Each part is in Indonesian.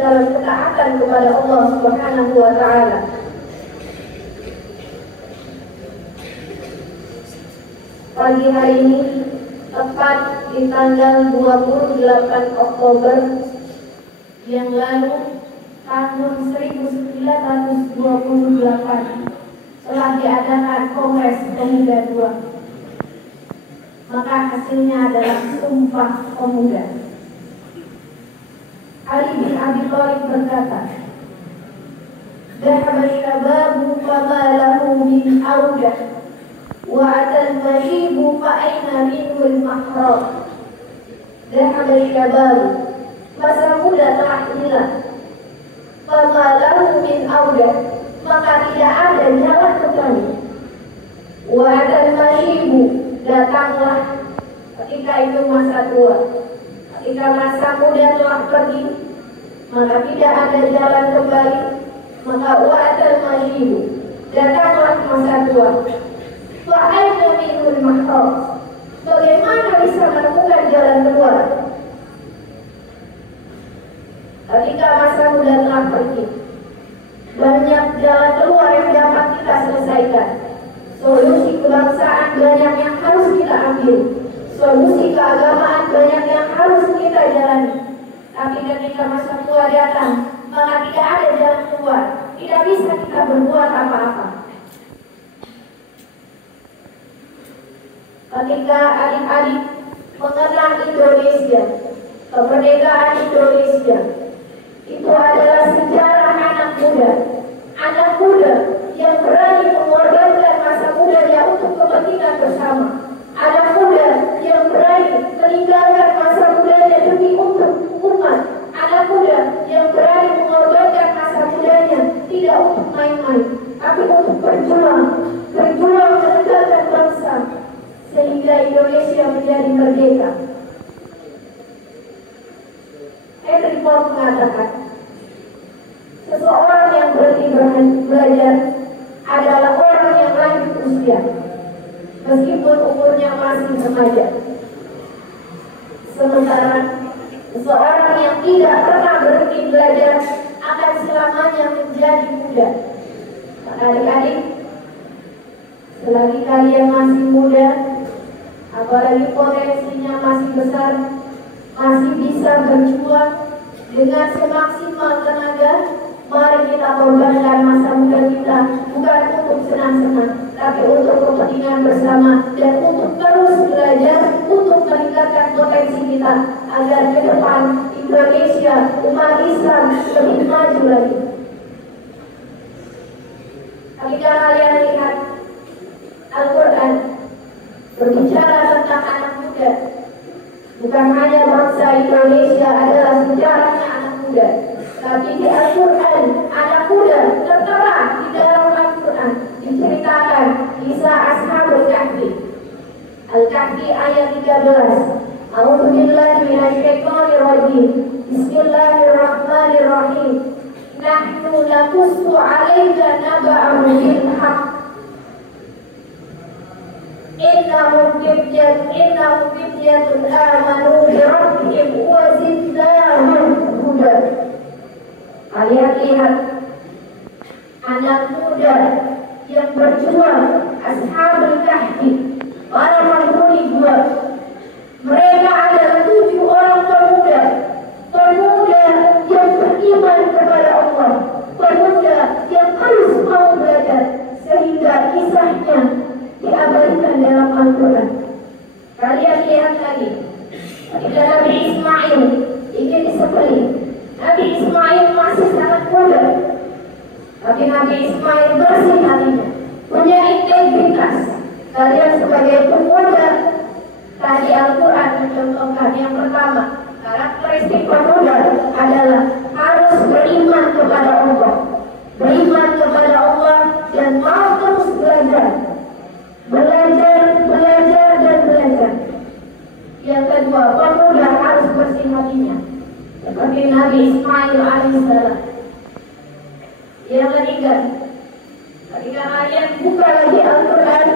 dalam ketaatan kepada Allah Subhanahu wa Ta'ala. Pagi hari ini tepat di tanggal 28 Oktober yang lalu tahun 1928 telah diadakan Kongres Pemuda II. Maka hasilnya adalah Sumpah Pemuda. Ali bin Abi Thalib berkata, "Dhahaba syababu fama lahu min audah, wa atal mashibu fa aina minhul mahrab." Dhahaba syababu, masa muda telah hilang. Fama lahu min audah, maka tidak ada jalan kembali. Wa atal mashibu, datanglah ketika itu masa tua. Ketika masa muda telah pergi, maka tidak ada jalan kembali. Maka wa'atal mashibu, datanglah masa tua. Fa'aina minhul mahrab, bagaimana bisa menemukan jalan keluar? Ketika masa muda telah pergi, banyak jalan keluar yang dapat kita selesaikan. Solusi kebangsaan banyak yang harus kita ambil. Solusi keagamaan banyak yang harus kita jalani. Tapi ketika masa tua datang, maka tidak ada jalan keluar. Tidak bisa kita berbuat apa-apa. Ketika adik-adik mengenang Indonesia, kemerdekaan Indonesia, itu adalah sejarah anak muda. Anak muda yang berani mengorbankan masa mudanya untuk kepentingan bersama. Anak muda yang berani meninggalkan masa mudanya demi untuk umat. Anak muda yang berani mengorbankan masa mudanya tidak untuk main-main, tapi untuk berjuang menegakkan bangsa sehingga Indonesia menjadi merdeka. Henry Ford mengatakan, seseorang yang berhenti belajar adalah orang yang lanjut usia, meskipun umurnya masih remaja. Sementara seseorang yang tidak pernah berhenti belajar akan selamanya menjadi muda. Adik-adik, selagi kalian masih muda, apalagi potensinya masih besar, masih bisa berjuang dengan semaksimal tenaga, mari kita korbankan masa muda kita, bukan untuk senang-senang, tapi untuk kepentingan bersama dan untuk terus belajar, untuk meningkatkan potensi kita agar ke depan Indonesia, umat Islam lebih maju lagi. Ketika kalian lihat Al-Quran berbicara tentang anak muda, bukan hanya bangsa Indonesia adalah sejarahnya anak muda, tapi di Al-Quran anak muda tertera di dalam Al-Quran diceritakan kisah Ashabul Kahfi. Al-Kahfi ayat 13. A'udzubillahi minasyaitonir rajim. Bismillahirrahmanirrahim. Nahnu naqussu 'alaika naba'ahum bil haqq. Innahum fityatun amanu bi rabbihim wa zidnahum huda. Kalian lihat anak muda yang berjuang, Ashabul Kahfi, para penghuni gua. Mereka adalah 7 orang pemuda yang beriman kepada Allah, pemuda yang terus mau belajar, sehingga kisahnya diabadikan dalam Al-Quran. Kalian lihat lagi, ketika Nabi Ismail ingin disembelih, Nabi Ismail masih sangat muda, tapi Nabi Ismail bersih hatinya, punya integritas. Kalian sebagai pemuda, tadi Al-Quran mencontohkan yang pertama, karakteristik pemuda adalah harus beriman kepada Allah, dan mau terus belajar. Yang kedua, pemuda harus bersih hatinya, seperti Nabi Ismail alaihissalam. Yang ketiga, ketika kalian buka lagi Al-Quran,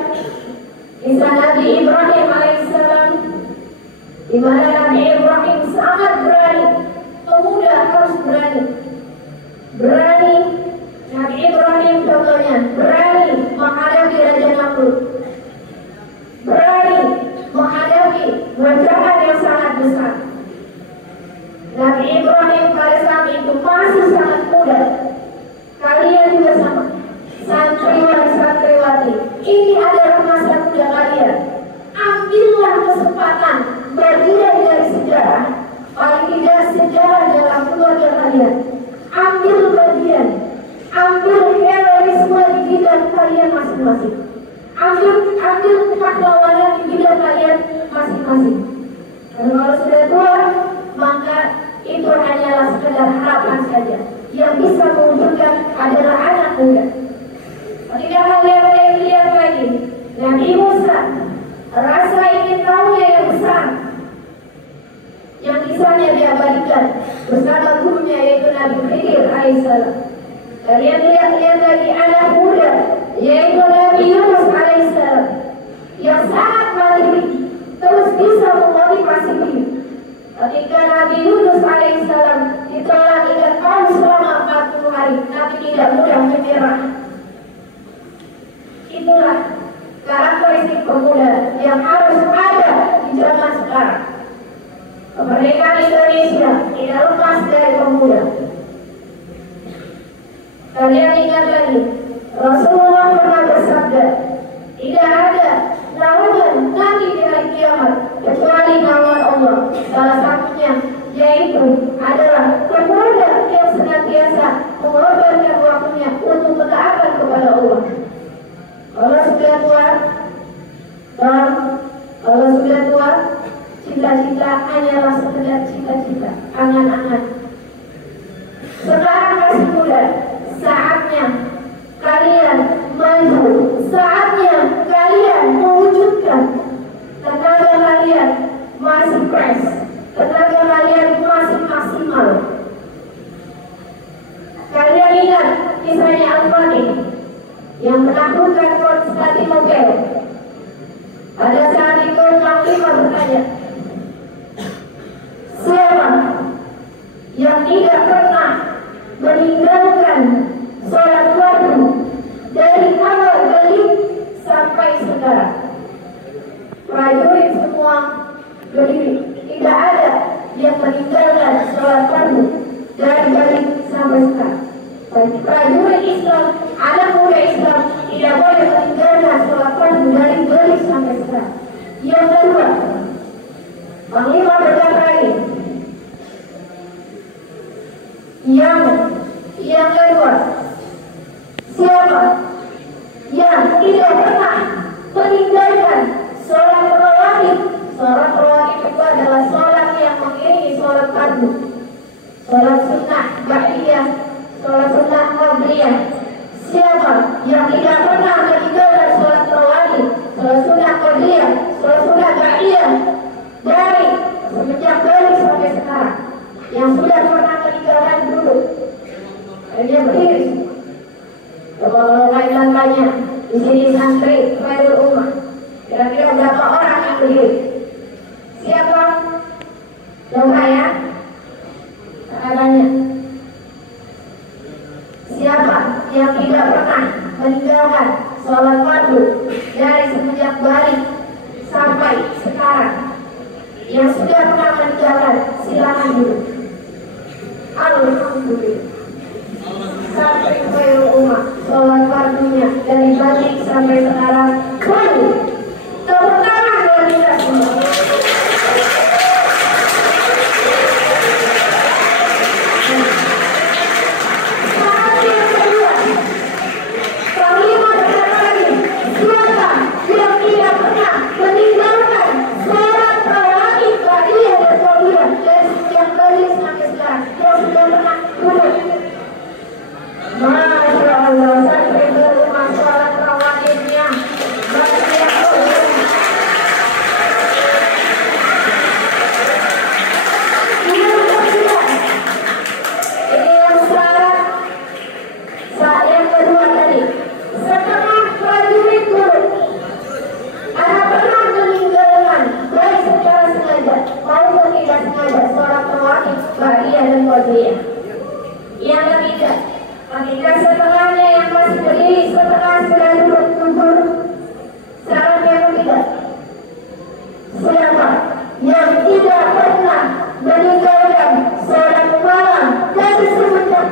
kisah Nabi Ibrahim alaihissalam, di mana Nabi Ibrahim sangat berani. Pemuda harus berani. masih sangat muda. Kalian juga sama, santriwan santriwati. Ini adalah masa muda kalian. Ambillah kesempatan bagian dari sejarah, paling tidak sejarah dalam keluarga kalian. Ambil bagian, ambil heroisme di bidang kalian masing-masing. Ambil pahlawanan di bidang kalian masing-masing. Dan kalau sudah tua, maka itu hanyalah sekedar harapan saja. Yang bisa mewujudkan adalah anak muda. Ketika kalian lihat lagi Nabi Musa, rasa ingin tahunya yang besar, yang kisahnya diabadikan bersama gurunya yaitu Nabi Khidir alaihissalam. Kalian lihat lagi anak muda yaitu Nabi Yunus alaihissalam, yang sangat mandiri, terus bisa memotivasi diri. Ketika Nabi Yunus alaihissalam ditolak ikan paus selama 40 hari, Nabi tidak mudah menyerah. Itulah karakteristik pemuda yang harus ada di zaman sekarang. Kemerdekaan Indonesia tidak lepas dari pemuda. Kalian ingat lagi, Rasulullah pernah bersabda, tidak ada naungan nanti di hari kiamat kecuali naungan Allah. Salah satunya yaitu adalah pemuda yang senantiasa mengorbankan waktunya untuk ketaatan kepada Allah. Kalau sudah tua, kalau sudah tua, cita-cita hanyalah sekedar cita-cita, angan-angan. Sekarang masih muda, saatnya kalian maju, saatnya kalian mewujudkan. Tenaga kalian masih fresh, tenaga kalian masih maksimal. Kalian ingat kisahnya Al-Fatih yang menaklukkan Konstantinopel. Pada saat itu Panglima bertanya, siapa yang tidak pernah meninggalkan sholat fardu dari awal balik sampai sekarang? Prajurit semua berdiri. Tidak ada yang meninggalkan sholat fardu dari balik sampai sekarang. Prajurit Islam, anak muda Islam tidak boleh meninggalkan sholat fardu dari balik sampai sekarang. Yang kedua, Panglima berkata lagi, yang kedua, siapa yang tidak pernah meninggalkan sholat rawatib? Sholat rawatib itu adalah sholat yang mengiringi sholat fardu, sholat sunnah ba'diyah, sholat sunnah qabliyah. Siapa yang tidak pernah meninggalkan sholat rawatib, sholat sunnah qabliyah, sholat sunnah ba'diyah dari semenjak balik sampai sekarang, yang sudah pernah meninggalkan dulu, dia berdiri. Kalau kalian tanya di sini santri Khairul Ummah, kira-kira berapa orang yang berdiri? Siapa? Coba ya, tanya. Siapa yang tidak pernah meninggalkan sholat fardu dari semenjak balik sampai sekarang? Yang sudah pernah meninggalkan, silakan dulu. Alhamdulillah. Sampai Khairul Ummah sholat fardunya dari balik sampai sekarang baru. Tepuk tangan buat kita semua. Saat yang kedua, Panglima berkata lagi, siapa yang tidak pernah meninggalkan sholat rawatib ba'diyah dan qabliyah dari sejak balik sampai sekarang? Yang sudah pernah duduk. Masya Allah, sampai ke rumah sholat rawatibnya ba'diyah qabliyah. Ini yang syarat. Saat yang kedua tadi, setengah prajurit dulu ada pernah meninggalkan baik secara sengaja maupun tidak sengaja sholat rawatib ba'diyah dan qabliyah. Yang ketiga, ketika setengahnya yang masih berdiri, setengah sudah duduk gugur. Syarat yang ketiga, siapa yang tidak pernah meninggalkan sholat malam dari semenjak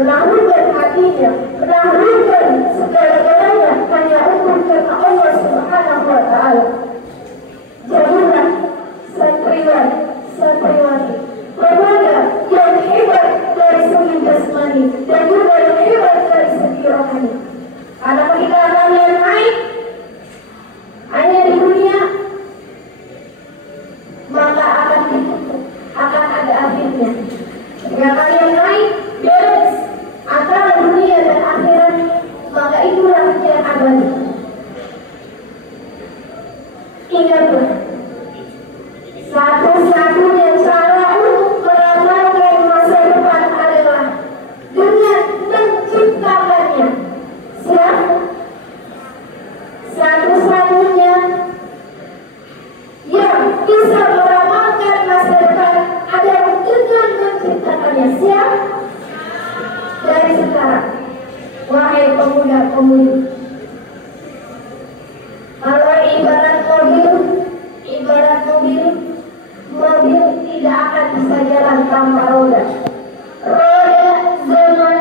menaklukkan hatinya, menaklukkan segala-galanya hanya untuk karena Allah Subhanahu wa Ta'ala. Jadilah santriwan, santriwati pemuda yang hebat dari segi jasmani dan juga yang hebat dari segi rohani. Karena ketika kalian naik hanya di dunia, maka akan ditutup, akan ada akhirnya. Jika kalian naik beres antara dunia dan akhirat, maka itulah yang abadi. Ingatlah, satu-satunya cara untuk meramalkan masa depan adalah dengan menciptakannya. Siapa? Satu-satunya yang bisa meramalkan masa depan adalah dengan menciptakannya. Siapa? Dari sekarang, wahai pemuda-pemudi, kalau ibarat mobil tidak akan bisa jalan tanpa roda. Roda zaman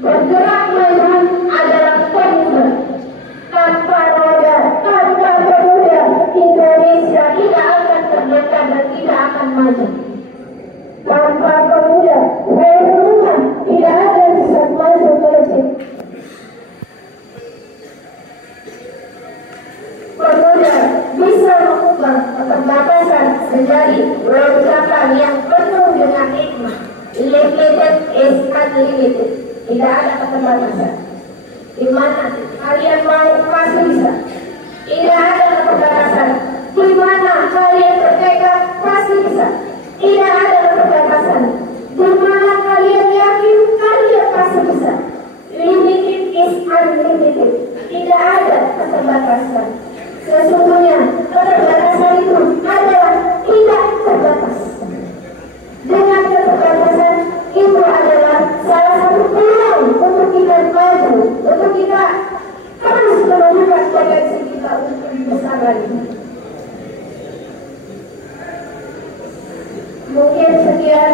bergerak maju adalah pemuda. Tanpa roda, tanpa pemuda, Indonesia tidak akan terdekat dan tidak akan maju. Tanpa pemuda, rumah tidak ada bisa maju melejit. Pemuda bisa mengubah keterbatasan menjadi loncatan yang penuh dengan hikmah. Limited is unlimited. Tidak ada keterbatasan. Di mana kalian mau pasti bisa. Tidak ada keterbatasan. Di mana kalian bertekad pasti bisa. Tidak ada keterbatasan. Di mana kalian yakin kalian pasti bisa. Limited is unlimited. Tidak ada keterbatasan. Sesungguhnya keterbatasan itu adalah tidak terbatas. Dengan keterbatasan itu adalah salah satu peluang untuk kita maju, untuk kita terus menunjukkan potensi kita untuk lebih besar lagi. Mungkin sekian